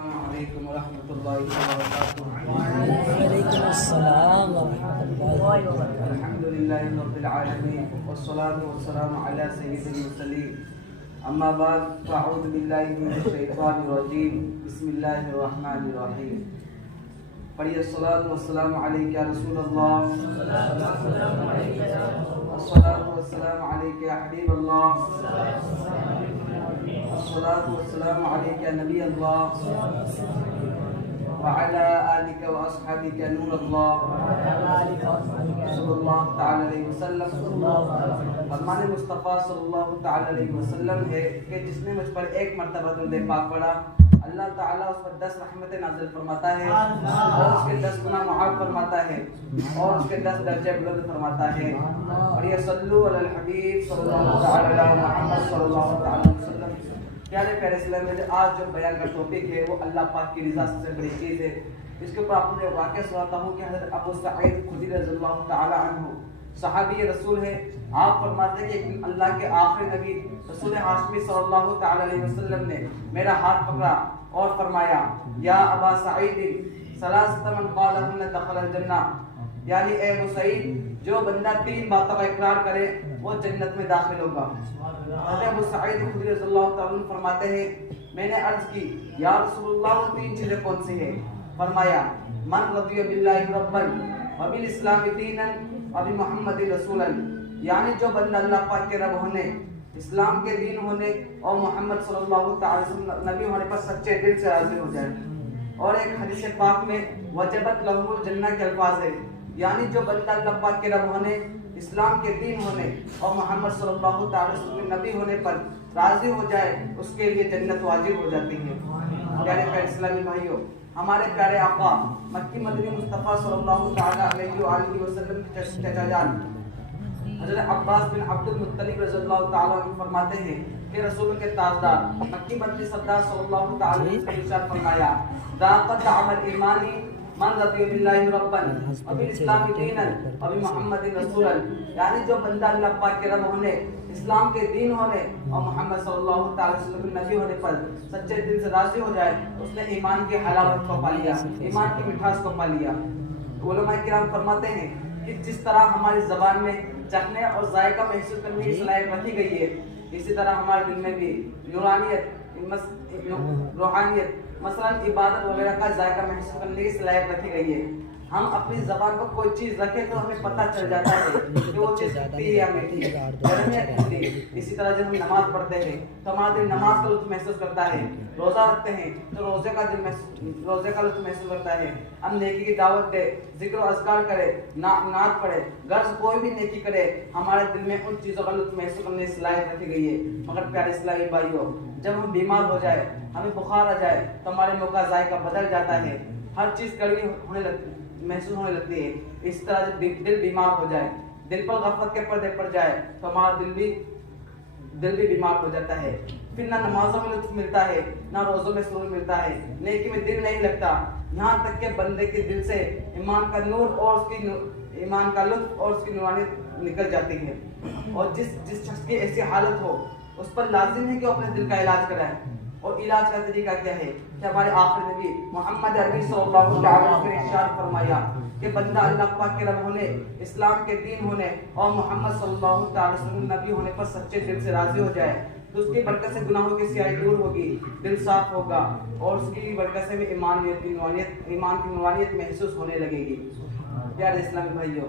अस्सलामुअलैकुम वरहमतुल्लाहि वबरकातुहू। वालेकुम अस्सलाम वरहमतुल्लाहि वबरकातुहू। अल्हम्दुलिल्लाहि रब्बिल आलमीन वस्सलातु वस्सलामु अला सय्यिदिल मुरसलीन। अम्मा बाद फ़अऊज़ु बिल्लाहि मिनश शैतानिर रजीम। बिस्मिल्लाहिर रहमानिर रहीम। पढ़िए अस्सलातु वस्सलामु अलैका या रसूलल्लाह। अस्सलातु वस्सलामु अलैका या हबीबल्लाह। अस्सलातु वस्सलामु अलैका या नबी अल्लाह व अला आलिका व अस्हाबिका नूर अल्लाह सल्लल्लाहु तआला अलैहि वसल्लम। फरमान मुस्तफ़ा सल्लल्लाहु तआला अलैहि वसल्लम है कि जिसने मुझ पर एक मर्तबा दुरूद पाक पढ़ा, अल्लाह ताला उस पर 10 रहमतें नाज़िल फरमाता है और उसके 10 गुनाह माफ़ फरमाता है और उसके 10 दर्जे बुलंद फरमाता है। और ये सल्लु अलल हबीब सल्लल्लाहु तआला अलैहि मुहम्मद सल्लल्लाहु तआला अलैहि वसल्लम। प्यारे प्यारे इस्लाम में आज जो बयान का टॉपिक है वो अल्लाह पाक की रज़ा सबसे बड़ी चीज़ है। इसके ऊपर आपको मैं वाक़या सुनाता हूँ कि हज़रत अबू सईद खुदरी रज़ियल्लाहु तआला अन्हु सहाबी रसूल है। आप फरमाते हैं कि अल्लाह के आखिरी नबी रसूल हाशमी सल्लल्लाहु तआला अलैहि वसल्लम ने मेरा हाथ पकड़ा और फरमाया, या अबा सईद सलासतन मन क़ालहुन्ना दखलल जन्नह, यानी ए अबू सईद जो बंदा 3 बातों का इकरार करे वो जन्नत में दाखिल होगा। हज़रत अबू सईद खुदरी रज़ियल्लाहु तआला अन्हु फरमाते हैं, मैंने अर्ज की या रसूलल्लाह वो 3 चीजें कौन सी है? फरमाया, मन रज़िया बिल्लाहि रब्बन व बिल इस्लामी दीनन व बि मुहम्मदिन रसूलन, यानी जो बंदा अल्लाह पाक के रब होने, इस्लाम के दीन होने और मोहम्मद सल्लल्लाहु अलैहि वसल्लम नबी होने पर सच्चे दिल से राजी हो जाए। और एक हदीस पाक में वजबत लहुल जन्नह के अल्फाज है, यानी जो बंदा अल्लाह पाक के रब होने, इस्लाम के दीन होने और मोहम्मद सल्लल्लाहु अलैहि वसल्लम नबी होने पर राजी हो जाए उसके लिए जन्नत वाजिब हो जाती है। प्यारे प्यारे इस्लामी भाइयों, हमारे प्यारे आका मक्की मदनी मुस्तफ़ा सल्लल्लाहु अलैहि वसल्लम के चचा जान हज़रत अब्बास बिन अब्दुल मुत्तलिब रज़ियल्लाहु तआला अन्हु फरमाते हैं कि रसूल के ताजदार मक्की मदनी सरदार सल्लल्लाहु तआला अलैहि वसल्लम ने इरशाद फरमाया, ज़ाक़त अमल ईमानी मन रज़िया बिल्लाहि रब्बन व बिल इस्लामी दीनन व बि मुहम्मदिन रसूलन, यानी जो बंदा अल्लाह पाक के रब होने, इस्लाम के दीन होने और मोहम्मद सल्लल्लाहु अलैहि वसल्लम नबी होने पर सच्चे दिल से राजी हो जाए उसने ईमान की हलावत को पा लिया, ईमान की मिठास को पा लिया। उलमा किराम फरमाते हैं कि जिस तरह हमारी ज़बान में चखने और जायका महसूस करने की सलाहियत रखी गई है, इसी तरह हमारे दिल में भी नूरानियत, रूहानियत, मसलन इबादत वगैरह का जायका महसूस करने की सलाहियत रखी गई है। हम अपनी ज़बान पर कोई चीज़ रखें तो हमें पता चल जाता है कि वो चीज़ खट्टी है या मीठी, गर्म या ठंडी। इसी तरह जब हम नमाज पढ़ते हैं तो हमारा दिल नमाज का लुत्फ़ महसूस करता है, रोज़ा रखते हैं तो रोज़े का लुत्फ़ महसूस करता है। हम नेकी की दावत दे, जिक्र और अज़कार करे, नात पढ़े, गर्ज कोई भी नेकी करे, हमारे दिल में उन चीज़ों का लुत्फ़ महसूस करने की सलाहियत रखी गई है। मगर प्यारे इस्लामी भाइयों, जब हम बीमार हो जाए, हमें बुखार आ जाए तो हमारे मुँह का जायका बदल जाता है, हर चीज़ कड़वी महसूस होने लगती है। इस तरह जब दिल बीमार हो जाए, दिल पर गफलत के पर्दे पड़ जाए तो हमारा दिल भी बीमार हो जाता है। फिर ना नमाजों में लुत्फ मिलता है, ना रोज़ों में सुरूर मिलता है, नेकी में दिल नहीं लगता, यहाँ तक के बंदे के दिल से ईमान का नूर और उसकी ईमान का लुत्फ और उसकी नूरानियत निकल जाती है। और जिस शख्स की ऐसी हालत हो उस पर लाजिम है कि वो अपने दिल का इलाज कराए। और इलाज का तरीका क्या है कि हमारे आखिरी नबी मोहम्मद अरबी सल्लल्लाहु अलैहि वसल्लम ने इरशाद फरमाया कि बंदा अल्लाह पाक के रब होने, इस्लाम के दीन होने और मोहम्मद सल्लल्लाहु अलैहि वसल्लम नबी होने पर सच्चे दिल से राजी हो जाए तो उसकी बरकत से गुनाहों की स्याही दूर होगी, दिल साफ होगा और उसकी बरकत से भी ईमान की नूरानियत महसूस होने लगेगी। प्यारे इस्लामी भाइयों,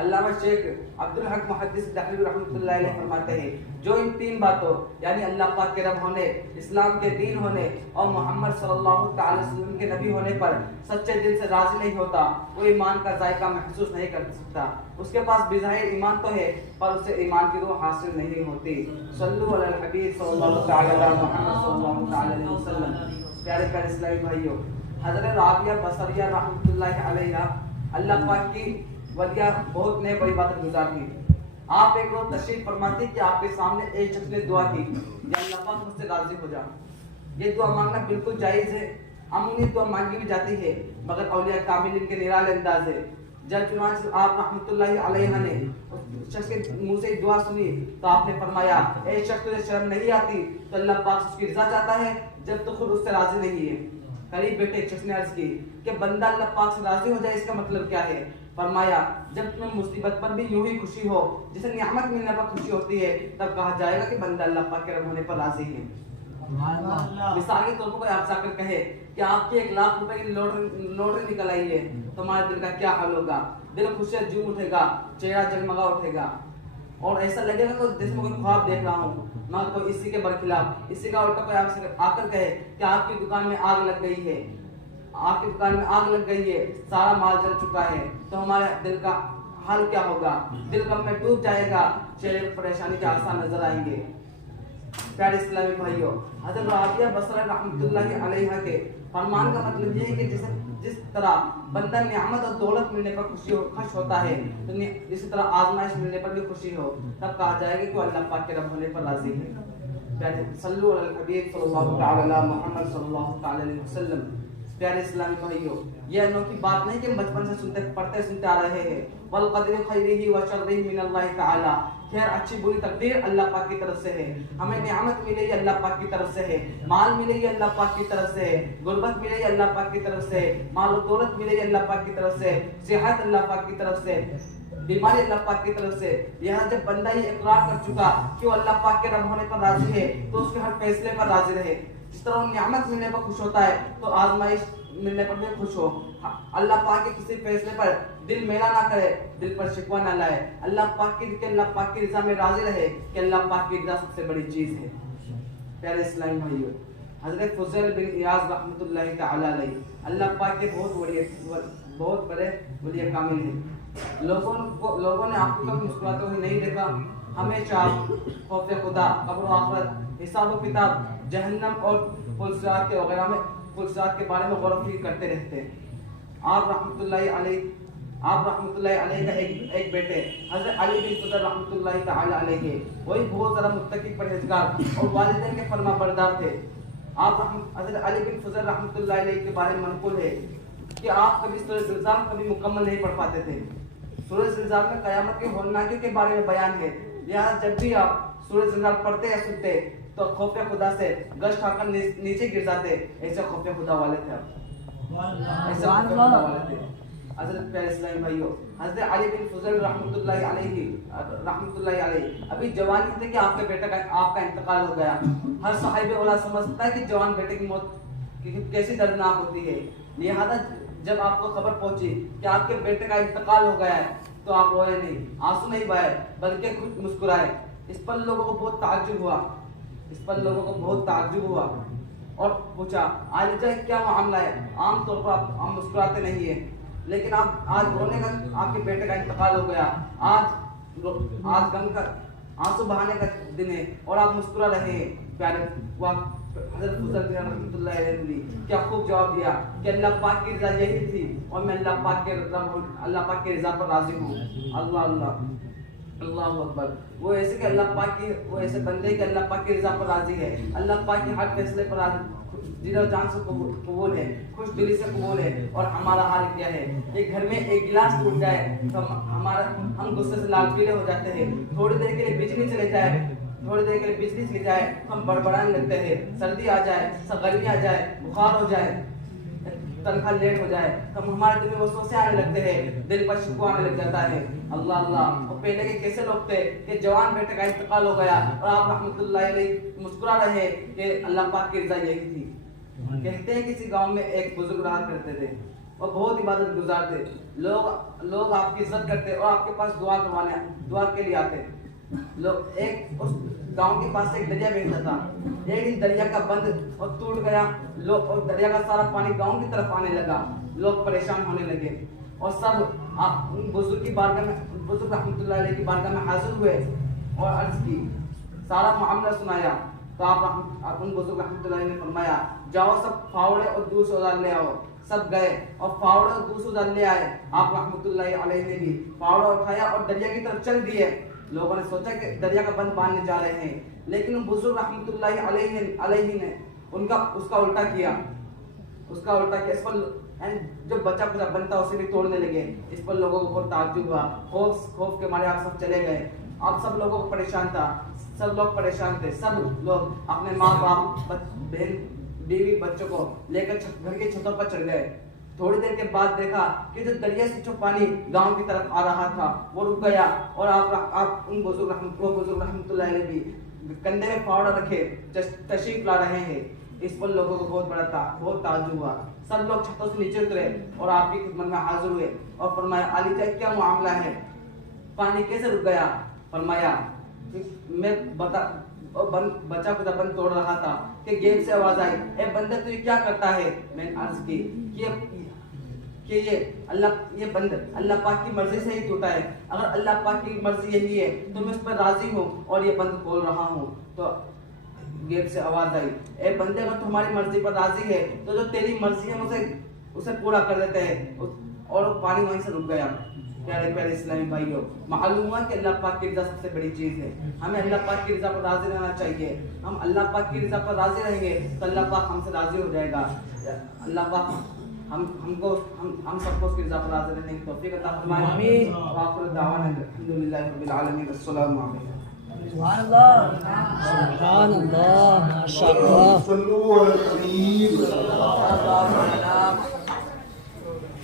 अल्लामा शेख अब्दुल हक मुहद्दिस दहलवी रहमतुल्लाह अलैह फरमाते हैं, जो इन 3 बातों यानी अल्लाह पाक के रब होने, इस्लाम के दीन होने और मोहम्मद सल्लल्लाहु अलैहि वसल्लम के नबी होने पर सच्चे दिल से राजी नहीं होता, वो ईमान का जायका महसूस नहीं कर सकता। उसके पास बिज़ाहिर ईमान तो है पर उसे ईमान की रूह हासिल नहीं होती। सल्लु अलल हबीब सल्लल्लाहु अलैहि वसल्लम। प्यारे प्यारे इस्लामी भाइयों, हज़रत राबिया बसरिया रहमतुल्लाह अलैहा अल्लाह पाक की वलिया बहुत ने बड़ी बात गुजार की। आप एक रोज तशरीफ फरमाती कि आपके सामने एक शख्स ने दुआ की, या अल्लाह पाक मुझसे राजी हो जा। ये दुआ मांगना बिल्कुल जायज़ है, अमूनी दुआ मांगी भी जाती है मगर औलिया कामिलीन के निराले अंदाज है। जब चुनांचे आप रहमतुल्लाहि अलैहा ने उस शख्स के मुंह से दुआ सुनी तो आपने फरमाया, ए शख्स तुझे शर्म नहीं आती तो अल्लाह पाक उसकी रज़ा चाहता है, जब तो खुद उससे राजी नहीं है। करीब बेटे एक शख्स ने अर्ज की कि बंदा अल्लाह पाक से राजी हो जाए, इसका मतलब क्या है? फरमाया, जब तुम्हें मुसीबत पर भी यूं ही खुशी हो जैसे नियामत मिलने पर खुशी होती है, तब कहा जाएगा कि बंदा अल्लाह पाक के रब होने पर राजी है। मिसाल के तौर पर कोई आपसे आकर कहे कि आपकी 1 लाख रुपए की लॉटरी निकल आई है, तो हमारे दिल का क्या हाल होगा? दिल खुशी से झूम उठेगा, चेहरा जगमगा उठेगा और ऐसा लगेगा कि जैसे मैं कोई ख्वाब देख रहा हूँ। ना कोई इसी के बरखिलाफ, इसी का उल्टा कोई आपसे आकर कहे कि आपकी दुकान में आग लग गई है, आपकी दुकान में आग लग गई है, सारा माल जल चुका है, तो हमारे दिल का हाल क्या होगा? दिल गम में डूब जाएगा, चेहरे पर परेशानी के आसार नजर आएंगे। प्यारे इस्लामी भाइयों, हज़रत राबिया बसरा रहमतुल्लाहि अलैहा के फरमान का मतलब ये है कि जिस तरह बंदा नियामत और दौलत मिलने पर खुश होता है, तो इसी तरह आजमाइश मिलने पर भी खुशी हो, तब कहा जाएगा कि अल्लाह पाक के रब होने पर राजी है। प्यारे सल्लल्लाहु अलैहि हबीब सल्लल्लाहु तआला मुहम्मद सल्लल्लाहु तआला अलैहि वसल्लम। प्यारे इस्लामी भाइयों, यह अनोखी बात नहीं कि हम बचपन से पढ़ते आ रहे हैं। वल क़द्र खैरिही व शर्रिही मिनल्लाहि तआला, खैर अच्छी बुरी तकदीर अल्लाह पाक की तरफ से है। हमें नियामत मिले ये अल्लाह पाक की तरफ से है, माल मिले ये अल्लाह पाक की तरफ से है, गुर्बत मिले ये अल्लाह पाक की तरफ से है, माल और दौलत मिले ये अल्लाह पाक की तरफ से, सेहत अल्लाह पाक की तरफ से, बीमारी अल्लाह पाक की तरफ से। यहाँ जब बंदा ये इकरार कर चुका कि वो अल्लाह पाक के रब होने पर राजी है, तो उसके हर फैसले पर राजी रहे। जिस तरह नियामत मिलने पर खुश होता है, तो आजमाइश मिलने पर भी खुश हो। अल्लाह पाक के किसी फैसले पर दिल मेला ना करे, दिल पर शिकवा ना लाए। अल्लाह पाक की रज़ा में राजी रहे कि अल्लाह पाक की रज़ा सबसे बड़ी चीज है। प्यारे इस्लामी भाइयों, हजरत फुज़ैल बिन इयाज़ रहमतुल्लाहि तआला अलैहि अल्लाह पाक के बहुत बड़े वली कामिल हैं। लोगों ने आपको कभी मुस्कुराते हुए नहीं देखा। हमेशा खौफ खुदा, कब्र आखिरत, हिसाब व किताब, जहन्नम और पुलसिरात के वगैरह में पुलसिरात के बारे में गौर व फिक्र करते रहते हैं। आप रहमतुल्लाहि अलैहि का एक बेटे हजरत अली बिन फुज़ैल रहमतुल्लाहि तआला अलैहि के, वही बहुत ज़्यादा मुत्तकी परहेज़गार और वालिदैन के फरमाबरदार थे। आप हजरत अली बिन फुज़ैल रहमतुल्लाहि अलैहि के बारे में मनक़ूल है कि आप कभी सूरह ज़िलज़ाल कभी मुकम्मल नहीं पढ़ पाते थे। सूरह ज़िलज़ाल में क़यामत के होलनाके के बारे में बयान है। यहाँ जब भी आप सूरह ज़िलज़ाल पढ़ते या सुनते तो खौफ खुदा से गश खाकर नीचे गिर जाते। ऐसे खौफ खुदा वाले थे हज़रत प्यारे इस्लामी भाइयों, हज़रत अली बिन फुज़ैल रहमतुल्लाहि अलैहि अभी जवानी थे कि आपके बेटे का आपका इंतकाल हो गया। हर साहिब औलाद समझता है कि जवान बेटे की मौत कैसी दर्दनाक होती है। लिहाजा जब आपको खबर पहुंची कि आपके बेटे का इंतकाल हो गया है, तो आप रोए नहीं, आंसू नहीं बहाए, बल्कि खुद मुस्कुराए। इस पर लोगों को बहुत ताज्जुब हुआ और पूछा, आलिजा क्या मामला है? आमतौर पर आप मुस्कुराते नहीं है, लेकिन आप आज रोने का, आपके बेटे का इंतकाल हो गया, आज गम का आंसू बहाने का दिन है और आप मुस्कुरा रहे हैं। प्यारे हज़रत फुज़ैल रहमतुल्लाहि अलैहि क्या खूब जवाब दिया कि अल्लाह पाक की रज़ा यही थी और मैं अल्लाह पाक की रज़ा पर राजी हूँ। अल्लाह अल्लाह अल्लाहु अकबर। वो ऐसे कि अल्लाह पाक की, वो ऐसे बंदे कि अल्लाह पाक की रज़ा पर राजी है, अल्लाह पाक के हर फैसले पर राजी, दिलो जान से कबूल है, खुश दिली से कबूल है। और हमारा हाल क्या है? एक घर में एक गिलास टूट जाए तो हम गुस्से से लाल पीले हो जाते हैं। थोड़ी देर के लिए बिजली चले जाए हम बड़बड़ाने लगते हैं। सर्दी आ जाए, गर्मी आ जाए, बुखार हो जाए, तनख्वाह लेट हो जाए, तो हमारे दिल में वसवसे आने लगते हैं, दिल पर शिकवा आने लग जाता है। अल्लाह अल्लाह। और पहले के कैसे लोग थे कि जवान बेटे का इंतकाल हो गया और आप रहमतुल्लाहि अलैहि मुस्कुरा रहे कि अल्लाह पाक की रज़ा यही थी। कहते हैं किसी गांव में एक बुजुर्ग रहा करते थे और बहुत इबादत गुजार थे। लोग आपकी इज्जत करते और आपके पास दुआ के लिए आते। लोग एक उस गांव के पास एक दरिया बहता था। एक दिन दरिया का बंद और टूट गया, लोग और दरिया का सारा पानी गांव की तरफ आने लगा। लोग परेशान होने लगे और सब बुजुर्ग रहमतुल्लाहि अलैहि की बारगाह में हाजिर हुए और अर्ज की, सारा मामला सुनाया। तो आप उन बुजुर्ग रहमतुल्लाहि अलैहि ने फरमाया, जाओ सब फावड़े और दूध औजार ले आओ। सब गए और फावड़े और दूध औजार ले आए। आप रहमतुल्लाहि अलैहि ने भी फावड़ा उठाया और दरिया की तरफ चल दिए। लोगों ने सोचा कि दरिया का बंद बांधने जा रहे हैं, लेकिन बुजुर्ग रहमतुल्लाहि अलैहि ने उसका उल्टा किया। इस पर जो बच्चा कुछ बनता उसे भी तोड़ने लगे। इस पर लोगों को बहुत ताज्जुब हुआ। खौफ के मारे आप सब चले गए। आप सब लोगों को परेशान था, सब लोग परेशान थे। सब लोग अपने माँ बाप, बहन बीवी बच्चों को लेकर घर की छतों पर चढ़ गए। थोड़ी देर के बाद देखा कि जो दरिया से जो पानी गांव की तरफ आ रहा था वो रुक गया और आप उन बुजुर्ग रहमतुल्लाह अलैह भी कंधे में फावड़ा रखे तशरीफ ला रहे हैं। इस पर लोगों को बहुत ताज्जुब हुआ। सब लोग छतों से नीचे उतरे और आपकी खिदमत में हाजिर हुए और फरमाया, अली जान क्या मामला है, पानी कैसे रुक गया? फरमाया, मैं बच्चा खुदा बंद तोड़ रहा था कि गेट से आवाज आई, ए बंदे तू क्या करता है? मैंने अर्ज की कि ये बंद अल्लाह पाक की मर्जी से ही टूटा है। अगर अल्लाह पाक की मर्जी यही है तो मैं उस पर राजी हूँ और ये बंद खोल रहा हूँ। तो गेट से आवाज आई, ए बंदे अगर तुम्हारी मर्जी पर राजी है तो जो तेरी मर्जी है उसे पूरा कर देते हैं। और पानी वहीं से रुक गया। प्यारे प्यारे इस्लामी भाइयों, मालूम हुआ कि अल्लाह पाक की रज़ा सबसे बड़ी चीज़ है। हमें अल्लाह पाक की रज़ा पर राजी रहना चाहिए। हम अल्लाह पाक की रज़ा पर राजी रहेंगे तो अल्लाह पाक हमसे राजी हो जाएगा। अल्लाह पाक हम सबको उसकी रज़ा पर राजी रहने की तौफीक अता फरमाए। आमीन। व आखिर दावाना अल्हम्दुलिल्लाहि रब्बिल आलमीन। अस्सलामु अलैकुम। सुभान अल्लाह, माशाअल्लाह। सल्लल्लाहु अलैहि वसल्लम।